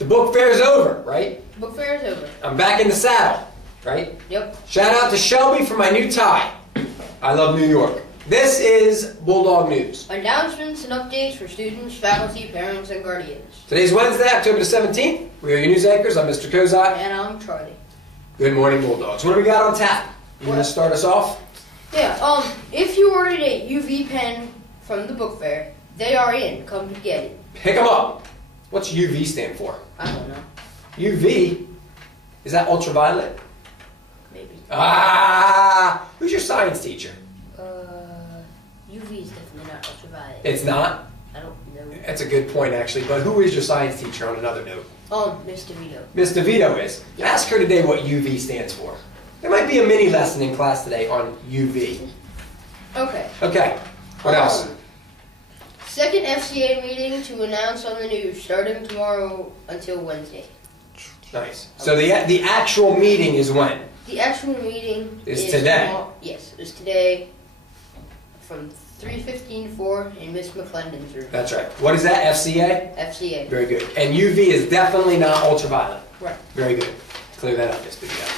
The book fair's over, right? Book fair is over. I'm back in the saddle, right? Yep. Shout out to Shelby for my new tie. I love New York. This is Bulldog News. Announcements and updates for students, faculty, parents, and guardians. Today's Wednesday, October the 17th. We are your news anchors. I'm Mr. Kozak. And I'm Charlie. Good morning, Bulldogs. What do we got on tap? You want to start us off? Yeah, if you ordered a UV pen from the book fair, they are in. Come to get it. Pick them up. What's UV stand for? I don't know. UV? Is that ultraviolet? Maybe. Ah! Who's your science teacher? UV is definitely not ultraviolet. It's not? I don't know. That's a good point, actually. But who is your science teacher on another note? Miss DeVito. Miss DeVito is. Ask her today what UV stands for. There might be a mini lesson in class today on UV. Okay. Okay. What else? Second FCA meeting to announce on the news, starting tomorrow until Wednesday. Nice. So the actual meeting is when? The actual meeting is today. Tomorrow, yes, is today from 3:15 in Miss McClendon's room. That's right. What is that? FCA? FCA. Very good. And UV is definitely not ultraviolet. Right. Very good. Clear that up, Miss DeVito.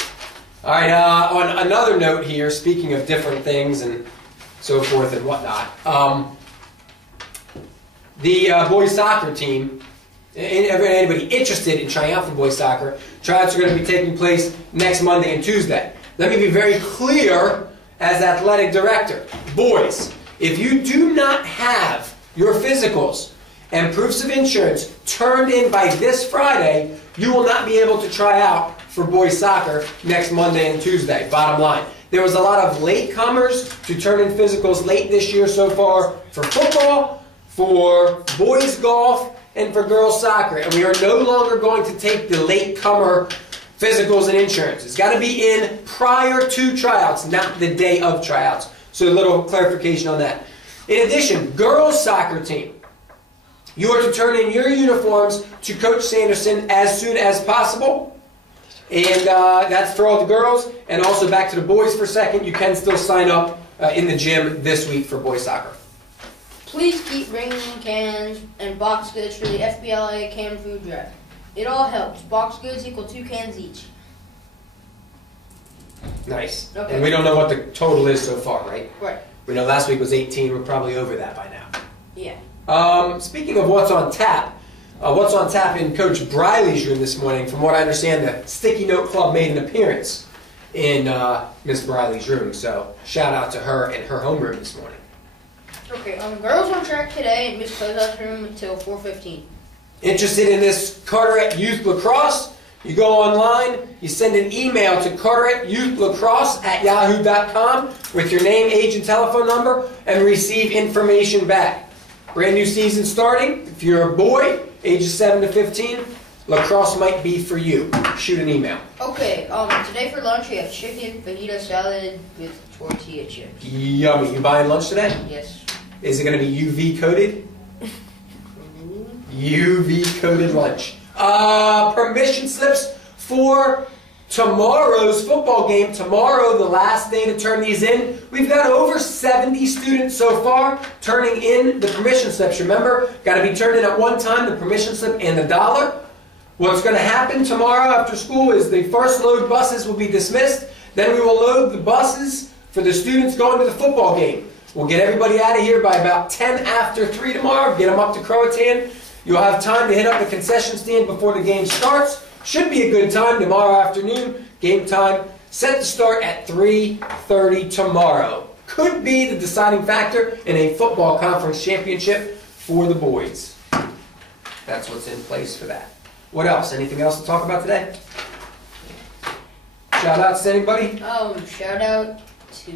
All right. On another note here, speaking of different things and so forth and whatnot, the boys soccer team. Anybody interested in trying out for boys soccer, tryouts are going to be taking place next Monday and Tuesday. Let me be very clear as athletic director. Boys, if you do not have your physicals and proofs of insurance turned in by this Friday, you will not be able to try out for boys soccer next Monday and Tuesday. Bottom line. There was a lot of latecomers to turn in physicals late this year so far for football, for boys golf, and for girls soccer, and we are no longer going to take the latecomer physicals and insurance. It's got to be in prior to tryouts, not the day of tryouts. So a little clarification on that. In addition, girls soccer team, you are to turn in your uniforms to Coach Sanderson as soon as possible, and that's for all the girls. And also back to the boys for a second, you can still sign up in the gym this week for boys soccer. Please keep bringing cans and box goods for the FBLA canned food drive. It all helps. Box goods equal 2 cans each. Nice. Okay. And we don't know what the total is so far, right? Right. We know last week was 18. We're probably over that by now. Yeah. Speaking of what's on tap in Coach Briley's room this morning, from what I understand, the Sticky Note Club made an appearance in Miss Briley's room. So shout out to her and her homeroom this morning. Okay, girls on track today in Miss Kozak's room until 4:15. Interested in this Carteret Youth Lacrosse? You go online, you send an email to carteretyouth.lacrosse@yahoo.com with your name, age, and telephone number, and receive information back. Brand new season starting. If you're a boy, ages 7 to 15, lacrosse might be for you. Shoot an email. Okay, today for lunch we have chicken fajita salad with tortilla chips. Yummy. You buying lunch today? Yes. Is it going to be UV coated? UV coated lunch. Permission slips for tomorrow's football game. Tomorrow, the last day to turn these in. We've got over 70 students so far turning in the permission slips. Remember, got to be turned in at one time, the permission slip and the dollar. What's going to happen tomorrow after school is the first load buses will be dismissed. Then we will load the buses for the students going to the football game. We'll get everybody out of here by about 10 after 3 tomorrow, get them up to Croatan. You'll have time to hit up the concession stand before the game starts. Should be a good time tomorrow afternoon. Game time set to start at 3:30 tomorrow. Could be the deciding factor in a football conference championship for the boys. That's what's in place for that. What else? Anything else to talk about today? Shout outs to anybody? Shout out to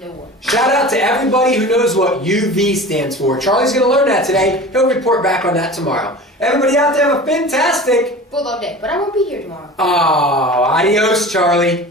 no one. Shout out to everybody who knows what UV stands for. Charlie's going to learn that today. He'll report back on that tomorrow. Everybody out there have a fantastic Bulldog Day, but I won't be here tomorrow. Oh, adios, Charlie.